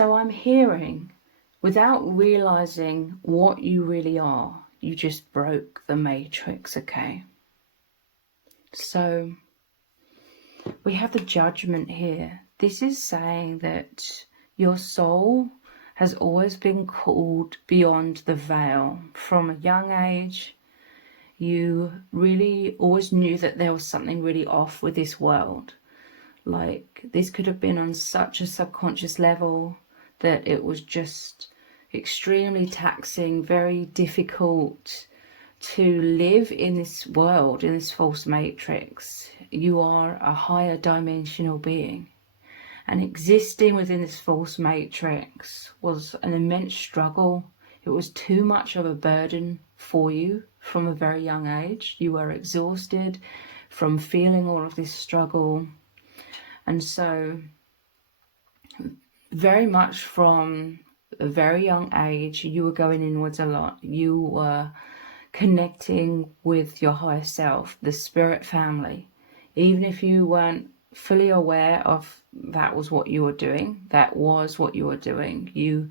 So I'm hearing, without realizing what you really are, you just broke the matrix, okay? So we have the Judgment here. This is saying that your soul has always been called beyond the veil. From a young age, you really always knew that there was something really off with this world. Like, this could have been on such a subconscious level that it was just extremely taxing, very difficult to live in this world, in this false matrix. You are a higher dimensional being, and existing within this false matrix was an immense struggle. It was too much of a burden for you from a very young age. You were exhausted from feeling all of this struggle. And so very much from a very young age, you were going inwards a lot. You were connecting with your higher self, the spirit family. Even if you weren't fully aware of that was what you were doing, that was what you were doing. You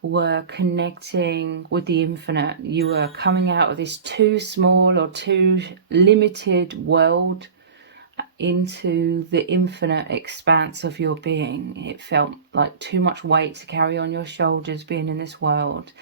were connecting with the infinite. You were coming out of this too small or too limited world into the infinite expanse of your being. It felt like too much weight to carry on your shoulders being in this world.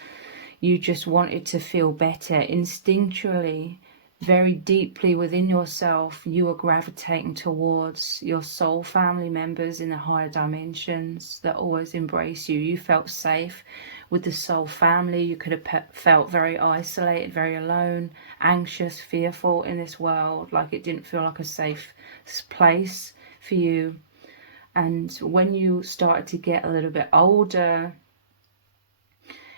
You just wanted to feel better. Instinctually, very deeply within yourself, you were gravitating towards your soul family members in the higher dimensions that always embrace you. You felt safe with the soul family. You could have felt very isolated, very alone, anxious, fearful in this world, like it didn't feel like a safe place for you. And when you started to get a little bit older,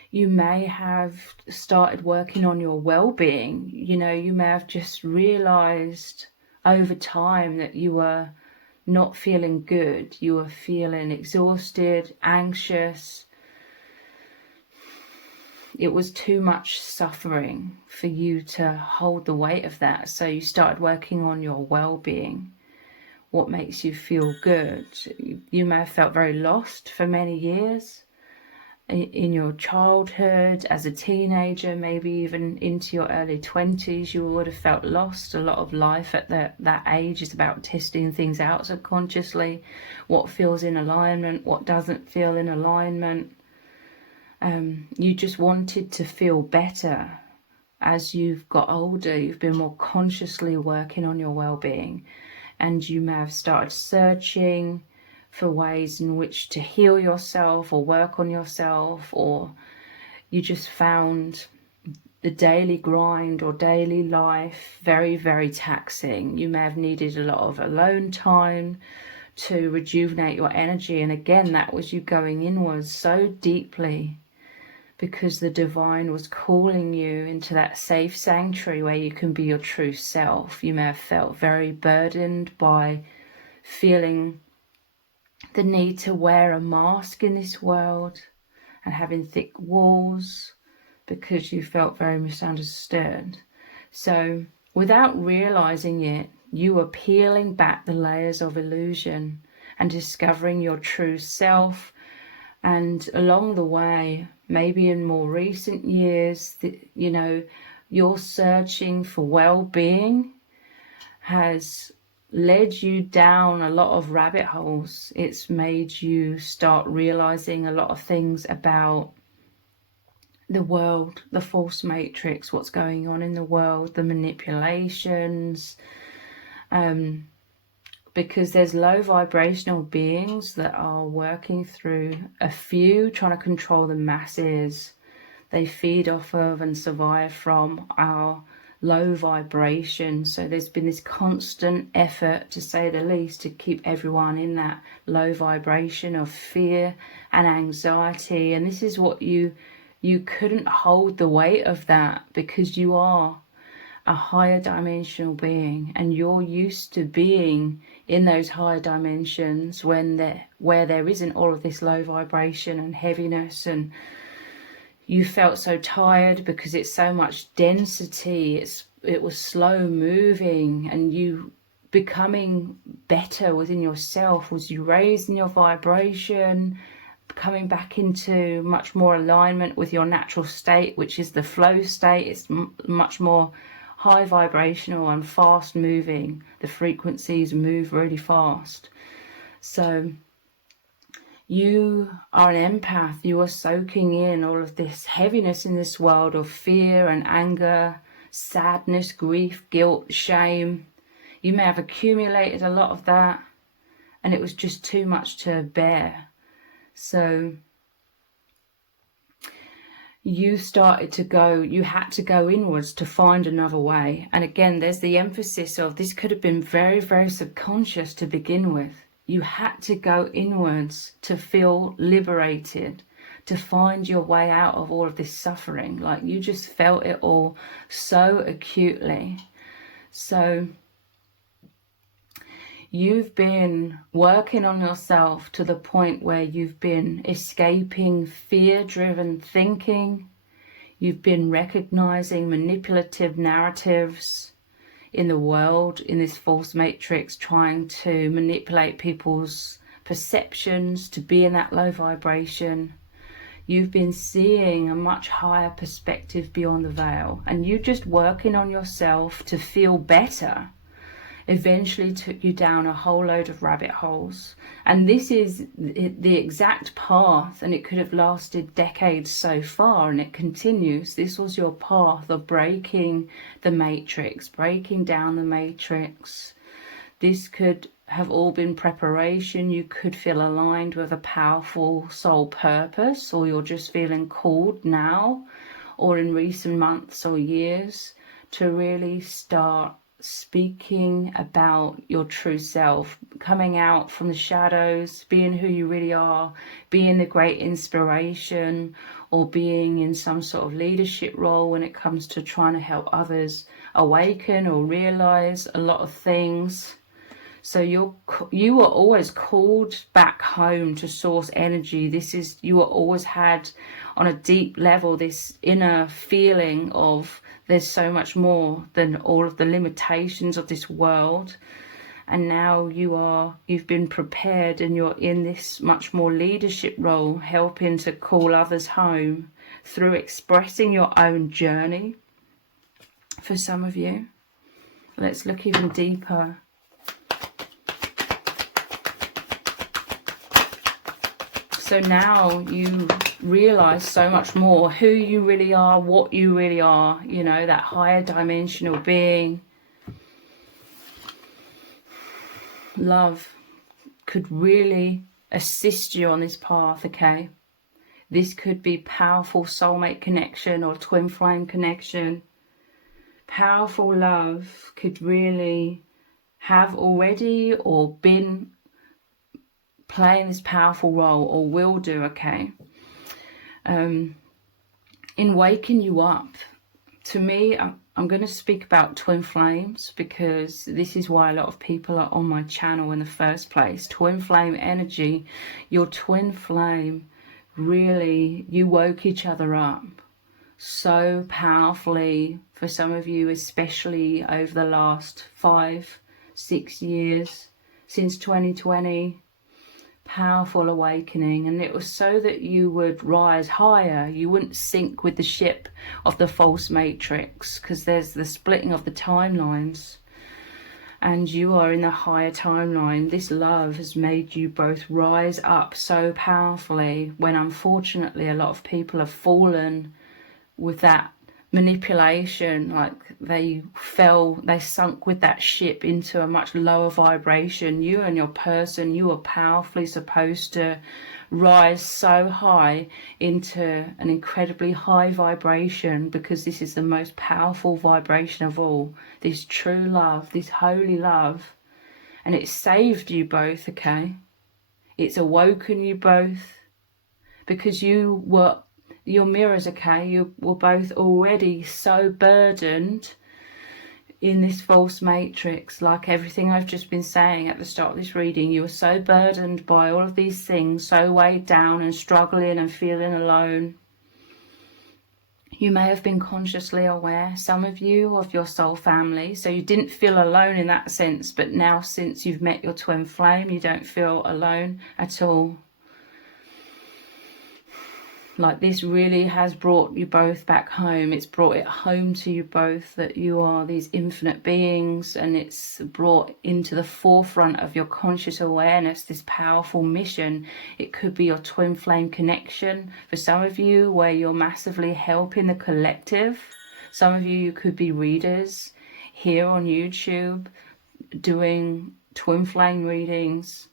you may have started working on your well-being. You know, you may have just realized over time that you were not feeling good. You were feeling exhausted, anxious. It was too much suffering for you to hold the weight of that. So you started working on your well-being. What makes you feel good? You may have felt very lost for many years. In your childhood, as a teenager, maybe even into your early 20s, you would have felt lost. A lot of life at that age is about testing things out subconsciously. What feels in alignment, what doesn't feel in alignment. You just wanted to feel better. As you've got older, you've been more consciously working on your well-being, and you may have started searching for ways in which to heal yourself or work on yourself, or you just found the daily grind or daily life very, very taxing. You may have needed a lot of alone time to rejuvenate your energy. And again, that was you going inwards so deeply, because the divine was calling you into that safe sanctuary where you can be your true self. You may have felt very burdened by feeling the need to wear a mask in this world and having thick walls because you felt very misunderstood. So without realizing it, you were peeling back the layers of illusion and discovering your true self. And along the way, maybe in more recent years, you know, your searching for well-being has led you down a lot of rabbit holes. It's made you start realizing a lot of things about the world, the false matrix, what's going on in the world, the manipulations, because there's low vibrational beings that are working through a few, trying to control the masses. They feed off of and survive from our low vibration. So there's been this constant effort, to say the least, to keep everyone in that low vibration of fear and anxiety. And this is what you couldn't hold the weight of that, because you are a higher dimensional being, and you're used to being in those higher dimensions where there isn't all of this low vibration and heaviness, and you felt so tired because it's so much density. It was slow moving, and you becoming better within yourself was you raising your vibration, coming back into much more alignment with your natural state, which is the flow state. It's much more high vibrational and fast moving. The frequencies move really fast. So you are an empath. You are soaking in all of this heaviness in this world of fear and anger, sadness, grief, guilt, shame. You may have accumulated a lot of that, and it was just too much to bear. So you had to go inwards to find another way. And again, there's the emphasis of this could have been very, very subconscious to begin with. You had to go inwards to feel liberated, to find your way out of all of this suffering. Like, you just felt it all so acutely. So you've been working on yourself to the point where you've been escaping fear-driven thinking. You've been recognizing manipulative narratives in the world, in this false matrix, trying to manipulate people's perceptions to be in that low vibration. You've been seeing a much higher perspective beyond the veil, and you just working on yourself to feel better eventually took you down a whole load of rabbit holes. And this is the exact path, and it could have lasted decades so far, and it continues. This was your path of breaking the matrix, breaking down the matrix. This could have all been preparation. You could feel aligned with a powerful soul purpose, or you're just feeling called now or in recent months or years to really start speaking about your true self, coming out from the shadows, being who you really are, being the great inspiration, or being in some sort of leadership role when it comes to trying to help others awaken or realize a lot of things. So you were always called back home to source energy. You were always had on a deep level this inner feeling of there's so much more than all of the limitations of this world. And now you've been prepared, and you're in this much more leadership role, helping to call others home through expressing your own journey. For some of you, let's look even deeper. So now you realize so much more who you really are, what you really are, that higher dimensional being. Love could really assist you on this path, okay? This could be powerful soulmate connection or twin flame connection. Powerful love could really have already or been playing this powerful role, or will do, okay, in waking you up. To me, I'm going to speak about twin flames because this is why a lot of people are on my channel in the first place. Twin flame energy, your twin flame, really, you woke each other up so powerfully. For some of you, especially over the last 5-6 years, since 2020, powerful awakening. And it was so that you would rise higher. You wouldn't sink with the ship of the false matrix, because there's the splitting of the timelines, and you are in the higher timeline. This love has made you both rise up so powerfully, when unfortunately a lot of people have fallen with that manipulation. Like they sunk with that ship into a much lower vibration. You and your person, you are powerfully supposed to rise so high into an incredibly high vibration, because this is the most powerful vibration of all, this true love, this holy love. And it saved you both, okay? It's awoken you both, because your mirrors, okay, you were both already so burdened in this false matrix. Like everything I've just been saying at the start of this reading, you were so burdened by all of these things, so weighed down and struggling and feeling alone. You may have been consciously aware, some of you, of your soul family, so you didn't feel alone in that sense. But now, since you've met your twin flame, you don't feel alone at all. Like, this really has brought you both back home. It's brought it home to you both that you are these infinite beings, and it's brought into the forefront of your conscious awareness this powerful mission. It could be your twin flame connection for some of you, where you're massively helping the collective. Some of you could be readers here on YouTube doing twin flame readings.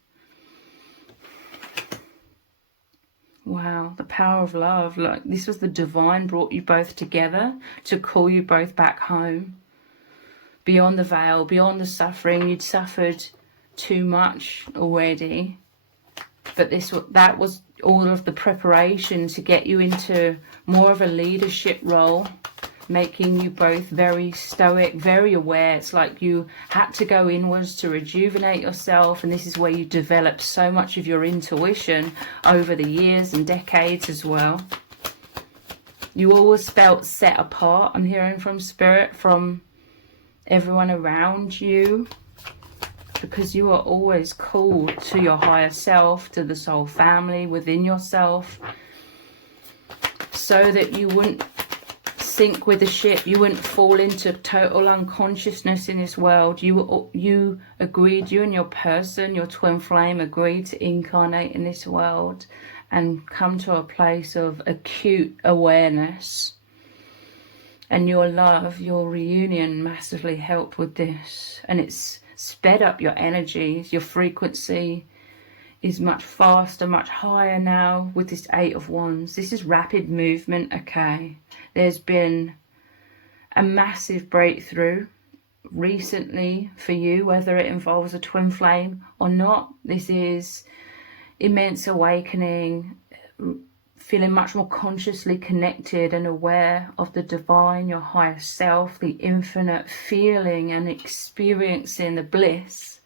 Wow, the power of love. Like, this was the divine brought you both together to call you both back home. Beyond the veil, beyond the suffering. You'd suffered too much already. But that was all of the preparation to get you into more of a leadership role, making you both very stoic, very aware. It's like you had to go inwards to rejuvenate yourself, and this is where you developed so much of your intuition over the years and decades as well. You always felt set apart, I'm hearing from Spirit, from everyone around you, because you are always called to your higher self, to the soul family within yourself, so that you wouldn't sink with the ship, you wouldn't fall into total unconsciousness in this world. You agreed, you and your person, your twin flame, agreed to incarnate in this world and come to a place of acute awareness. And your love, your reunion massively helped with this, and it's sped up your energies. Your frequency is much faster, much higher now with this Eight of Wands. This is rapid movement, okay? There's been a massive breakthrough recently for you, whether it involves a twin flame or not. This is immense awakening, feeling much more consciously connected and aware of the divine, your higher self, the infinite, feeling and experiencing the bliss.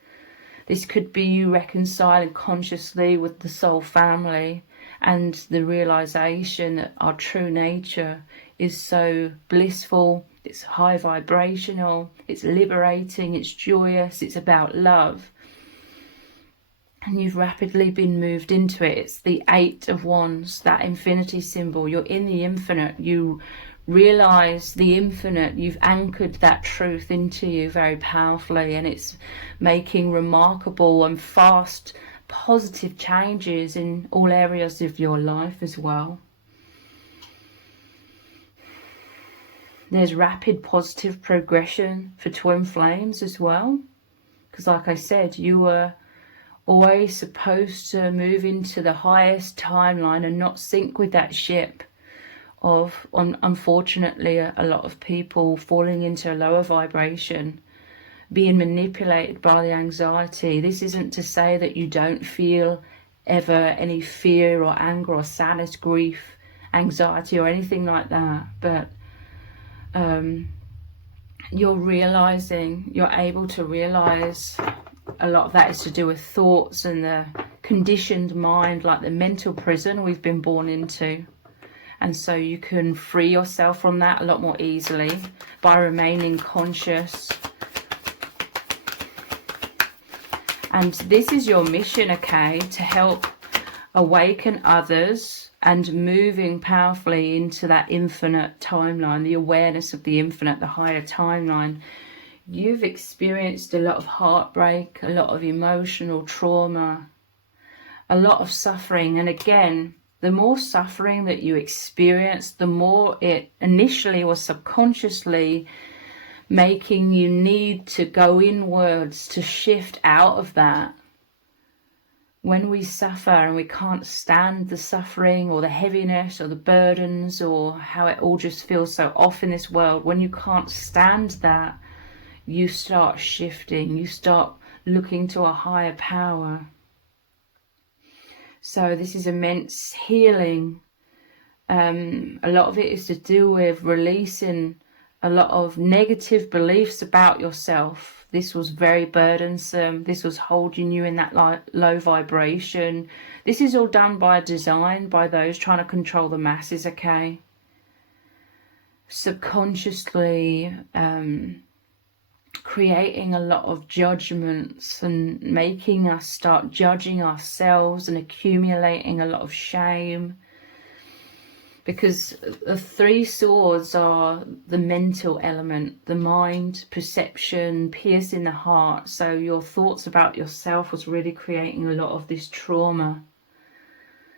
This could be you reconciling consciously with the soul family and the realization that our true nature is so blissful, it's high vibrational, it's liberating, it's joyous, it's about love. And you've rapidly been moved into it. It's the Eight of Wands, that infinity symbol. You're in the infinite. You realize the infinite. You've anchored that truth into you very powerfully, and it's making remarkable and fast positive changes in all areas of your life as well. There's rapid positive progression for twin flames as well, because like I said, you were always supposed to move into the highest timeline and not sink with that ship of, unfortunately, a lot of people falling into a lower vibration, being manipulated by the anxiety. This isn't to say that you don't feel ever any fear or anger or sadness, grief, anxiety or anything like that, but you're able to realize a lot of that is to do with thoughts and the conditioned mind, like the mental prison we've been born into. And so you can free yourself from that a lot more easily by remaining conscious. And this is your mission, okay, to help awaken others and moving powerfully into that infinite timeline, the awareness of the infinite, the higher timeline. You've experienced a lot of heartbreak, a lot of emotional trauma, a lot of suffering. And again, the more suffering that you experience, the more it initially was subconsciously making you need to go inwards to shift out of that. When we suffer and we can't stand the suffering or the heaviness or the burdens or how it all just feels so off in this world, when you can't stand that, you start shifting, you start looking to a higher power. So this is immense healing. A lot of it is to do with releasing a lot of negative beliefs about yourself. This was very burdensome. This was holding you in that low vibration. This is all done by design, by those trying to control the masses, okay? Subconsciously creating a lot of judgments and making us start judging ourselves and accumulating a lot of shame. because the three swords are the mental element, the mind, perception, piercing the heart. So your thoughts about yourself was really creating a lot of this trauma.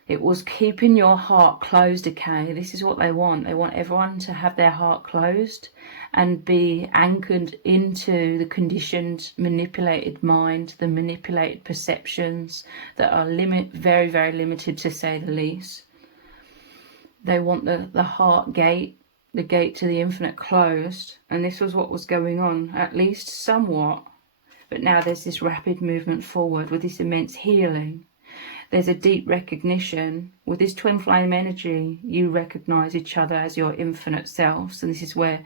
It was keeping your heart closed, okay? This is what they want. They want everyone to have their heart closed and be anchored into the conditioned, manipulated mind, the manipulated perceptions that are very, very limited, to say the least. They want the heart gate, the gate to the infinite, closed. And this was what was going on, at least somewhat. But now there's this rapid movement forward with this immense healing. There's a deep recognition. With this twin flame energy, you recognize each other as your infinite selves. And this is where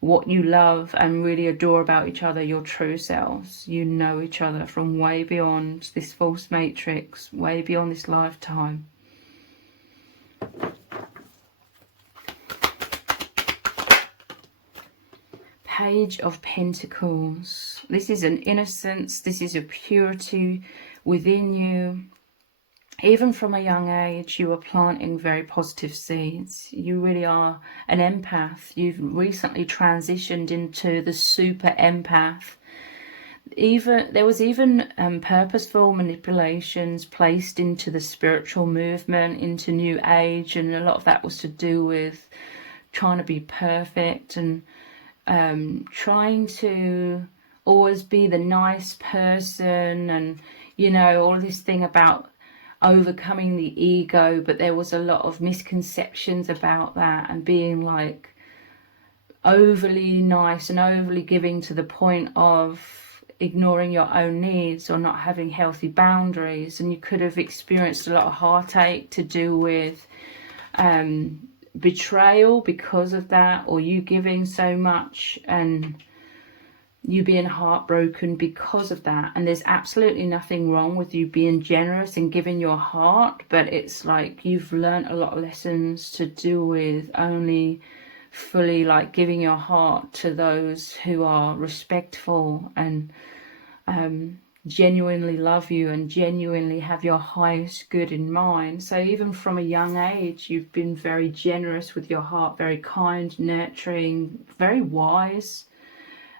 what you love and really adore about each other, your true selves. You know each other from way beyond this false matrix, way beyond this lifetime. Page of Pentacles. This is an innocence. This is a purity within you. Even from a young age, you are planting very positive seeds. You really are an empath. You've recently transitioned into the super empath. There was even purposeful manipulations placed into the spiritual movement, into New Age, and a lot of that was to do with trying to be perfect and trying to always be the nice person, and you know, all this thing about overcoming the ego. But there was a lot of misconceptions about that, and being like overly nice and overly giving to the point of ignoring your own needs or not having healthy boundaries. And you could have experienced a lot of heartache to do with betrayal because of that, or you giving so much and you being heartbroken because of that. And there's absolutely nothing wrong with you being generous and giving your heart, but it's like you've learned a lot of lessons to do with only fully like giving your heart to those who are respectful and genuinely love you and genuinely have your highest good in mind. So even from a young age, you've been very generous with your heart, very kind, nurturing, very wise,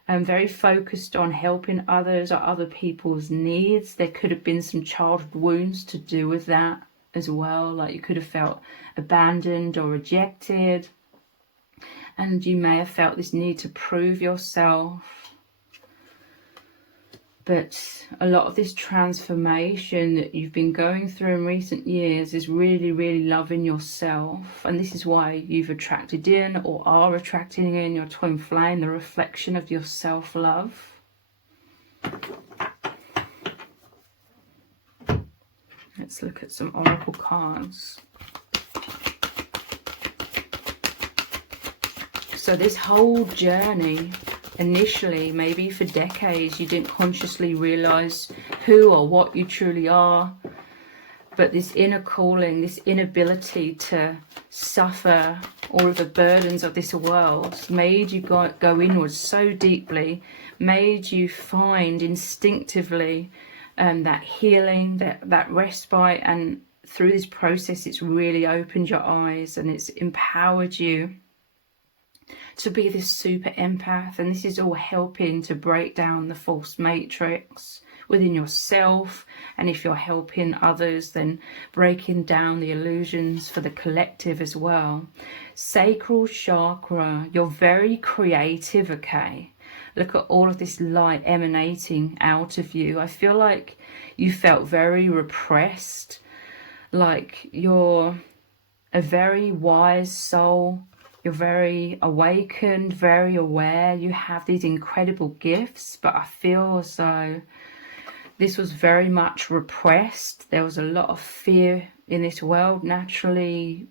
and very focused on helping others or other people's needs. There could have been some childhood wounds to do with that as well. Like you could have felt abandoned or rejected, and you may have felt this need to prove yourself. But a lot of this transformation that you've been going through in recent years is really, really loving yourself. And this is why you've attracted in, or are attracting in, your twin flame, the reflection of your self-love. Let's look at some oracle cards. So this whole journey, initially, maybe for decades, you didn't consciously realize who or what you truly are. But this inner calling, this inability to suffer all of the burdens of this world made you go inwards so deeply, made you find instinctively that healing, that respite. And through this process, it's really opened your eyes and it's empowered you to be this super empath. And this is all helping to break down the false matrix within yourself, and if you're helping others, then breaking down the illusions for the collective as well. Sacral chakra, you're very creative, okay? Look at all of this light emanating out of you. I feel like you felt very repressed, like you're a very wise soul. You're very awakened, very aware. You have these incredible gifts, but I feel as though this was very much repressed. There was a lot of fear in this world. Naturally,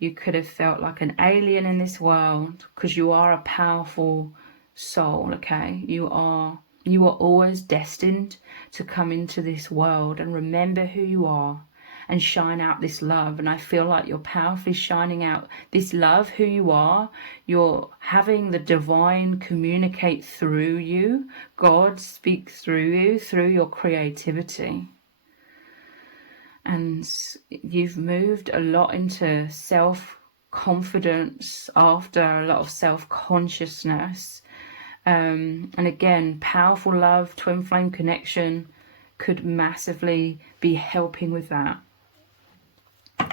you could have felt like an alien in this world because you are a powerful soul, okay? You are always destined to come into this world and remember who you are and shine out this love. And I feel like you're powerfully shining out this love, who you are. You're having the divine communicate through you. God speak through you, through your creativity. And you've moved a lot into confidence after, a lot of self-consciousness. And again, powerful love, twin flame connection could massively be helping with that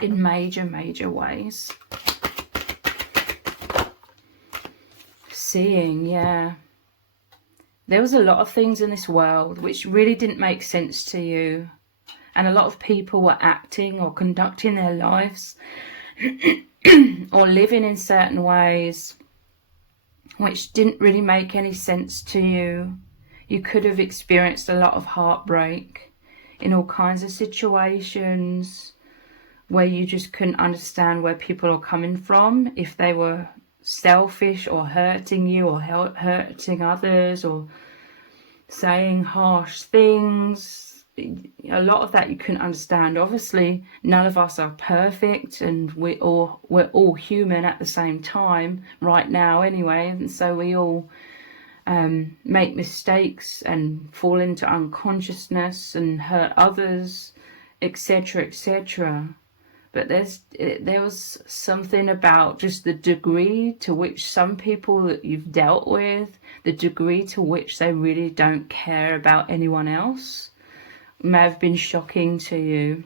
in major ways. Seeing, yeah. There was a lot of things in this world which really didn't make sense to you. And a lot of people were acting or conducting their lives or living in certain ways which didn't really make any sense to you. You could have experienced a lot of heartbreak in all kinds of situations where you just couldn't understand where people are coming from, if they were selfish or hurting you or hurting others or saying harsh things. A lot of that you couldn't understand. Obviously, none of us are perfect, and we're all human at the same time right now anyway, and so we all make mistakes and fall into unconsciousness and hurt others, etc., etc. But there was something about just the degree to which some people that you've dealt with, the degree to which they really don't care about anyone else, may have been shocking to you.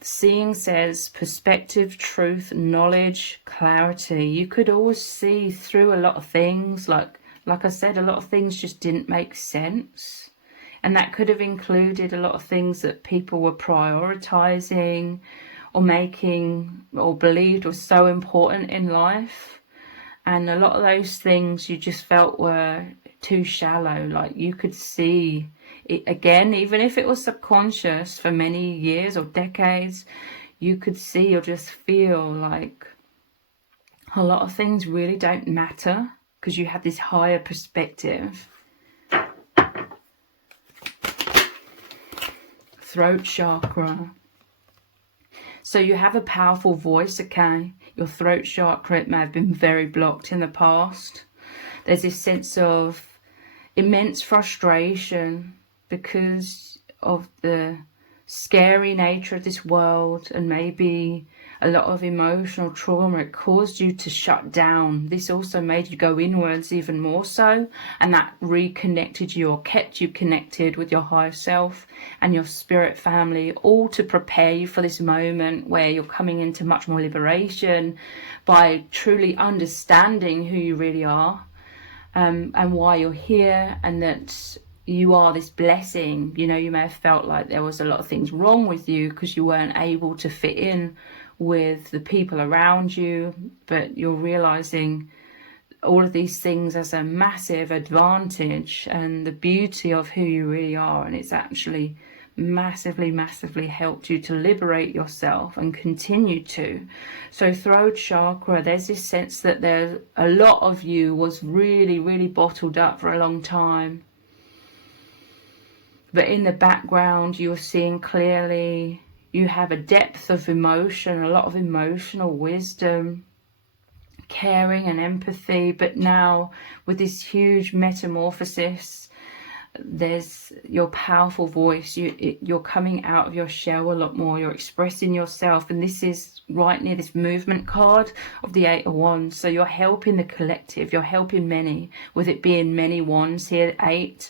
Seeing says perspective, truth, knowledge, clarity. You could always see through a lot of things. Like I said, a lot of things just didn't make sense. And that could have included a lot of things that people were prioritizing or making or believed was so important in life. And a lot of those things you just felt were too shallow. Like you could see it again, even if it was subconscious for many years or decades, you could see or just feel like a lot of things really don't matter because you have this higher perspective. Throat chakra. So you have a powerful voice, okay? Your throat chakra, it may have been very blocked in the past. There's this sense of immense frustration because of the scary nature of this world, and maybe a lot of emotional trauma. It caused you to shut down. This also made you go inwards even more so, and that reconnected you or kept you connected with your higher self and your spirit family, all to prepare you for this moment where you're coming into much more liberation by truly understanding who you really are, and why you're here, and that you are this blessing. You know, you may have felt like there was a lot of things wrong with you because you weren't able to fit in with the people around you, but you're realizing all of these things as a massive advantage and the beauty of who you really are. And it's actually massively helped you to liberate yourself and continue to. So throat chakra, there's this sense that there's a lot of you was really bottled up for a long time, but in the background you're seeing clearly. You have a depth of emotion, a lot of emotional wisdom, caring and empathy. But now with this huge metamorphosis, there's your powerful voice. You're coming out of your shell a lot more. You're expressing yourself. And this is right near this movement card of the 8 of Wands. So you're helping the collective. You're helping many, with it being many wands here, 8.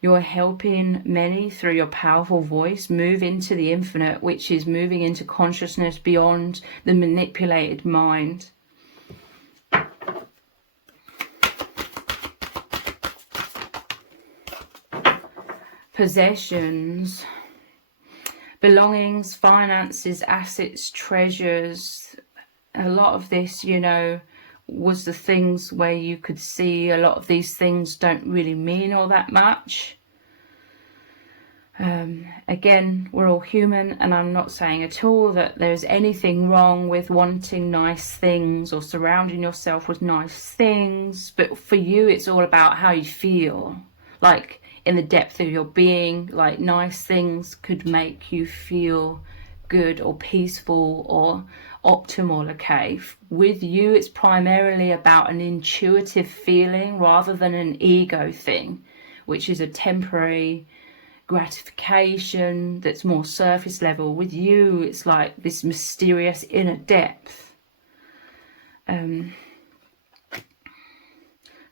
You're helping many through your powerful voice move into the infinite, which is moving into consciousness beyond the manipulated mind. Possessions, belongings, finances, assets, treasures. A lot of this, you know, was the things where you could see a lot of these things don't really mean all that much. Again, we're all human, and I'm not saying at all that there's anything wrong with wanting nice things or surrounding yourself with nice things, but for you it's all about how you feel, like in the depth of your being. Like nice things could make you feel good or peaceful or optimal, okay? With you it's primarily about an intuitive feeling rather than an ego thing, which is a temporary gratification that's more surface level. With you it's like this mysterious inner depth.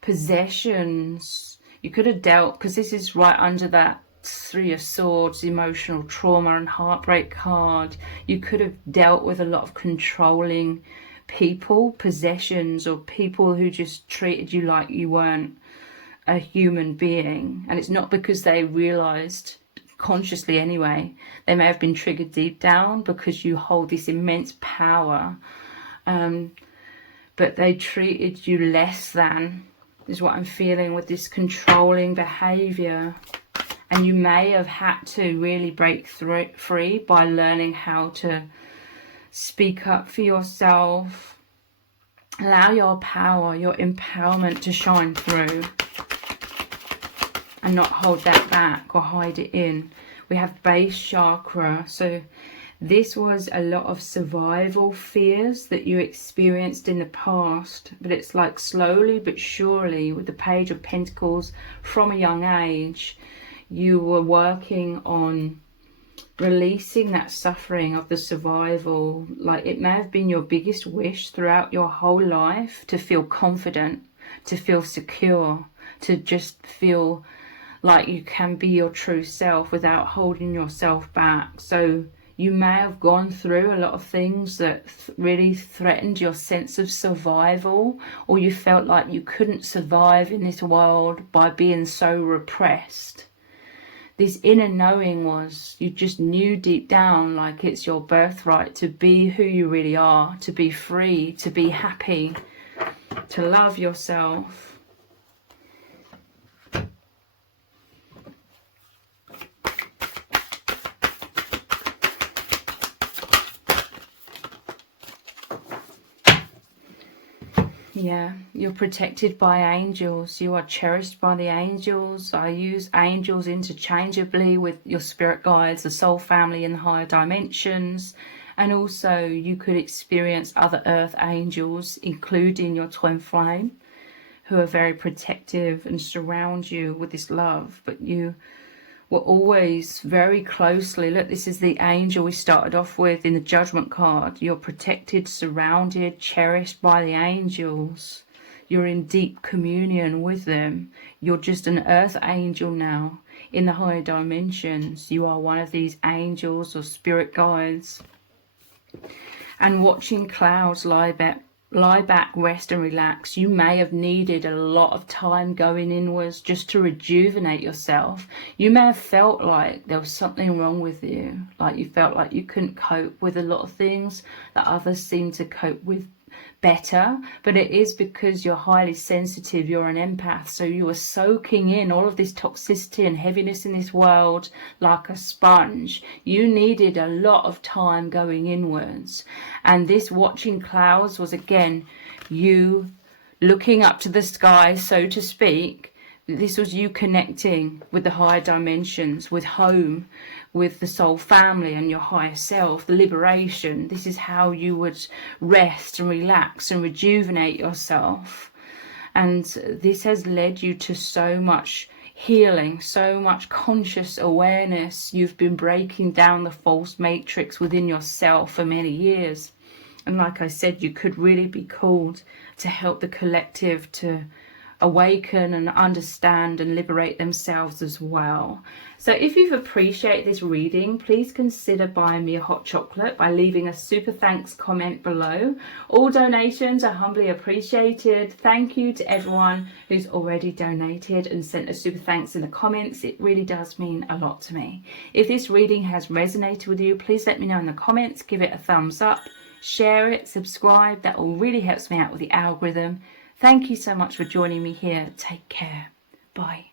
possessions. You could have dealt, because this is right under that Three of Swords, emotional trauma and heartbreak card. You could have dealt with a lot of controlling people, possessions, or people who just treated you like you weren't a human being. And it's not because they realized, consciously anyway, they may have been triggered deep down because you hold this immense power, but they treated you less than, is what I'm feeling with this controlling behavior. And you may have had to really break free by learning how to speak up for yourself. Allow your power, your empowerment to shine through, and not hold that back or hide it in. We have base chakra. So this was a lot of survival fears that you experienced in the past, but it's like slowly but surely, with the Page of Pentacles, from a young age, you were working on releasing that suffering of the survival. Like, it may have been your biggest wish throughout your whole life to feel confident, to feel secure, to just feel like you can be your true self without holding yourself back. So you may have gone through a lot of things that really threatened your sense of survival, or you felt like you couldn't survive in this world by being so repressed. This inner knowing was, you just knew deep down, like it's your birthright to be who you really are, to be free, to be happy, to love yourself. Yeah, you're protected by angels. You are cherished by the angels. I use angels interchangeably with your spirit guides, the soul family in the higher dimensions. And also you could experience other earth angels, including your twin flame, who are very protective and surround you with this love. But you were always very closely, look, this is the angel we started off with in the Judgment card. You're protected, surrounded, cherished by the angels. You're in deep communion with them. You're just an earth angel now in the higher dimensions. You are one of these angels or spirit guides. And watching clouds lie back, rest and relax. You may have needed a lot of time going inwards just to rejuvenate yourself. You may have felt like there was something wrong with you, like you felt like you couldn't cope with a lot of things that others seem to cope with better. But it is because you're highly sensitive, you're an empath, so you are soaking in all of this toxicity and heaviness in this world like a sponge. You needed a lot of time going inwards, and this watching clouds was again you looking up to the sky, so to speak. This was you connecting with the higher dimensions, with home, with the soul family and your higher self, the liberation. This is how you would rest and relax and rejuvenate yourself. And this has led you to so much healing, so much conscious awareness. You've been breaking down the false matrix within yourself for many years. And like I said, you could really be called to help the collective to awaken and understand and liberate themselves as well. So if you've appreciated this reading, please consider buying me a hot chocolate by leaving a super thanks comment below. All donations are humbly appreciated. Thank you to everyone who's already donated and sent a super thanks in the comments. It really does mean a lot to me. If this reading has resonated with you, please let me know in the comments. Give it a thumbs up, share it, subscribe. That all really helps me out with the algorithm. Thank you so much for joining me here. Take care. Bye.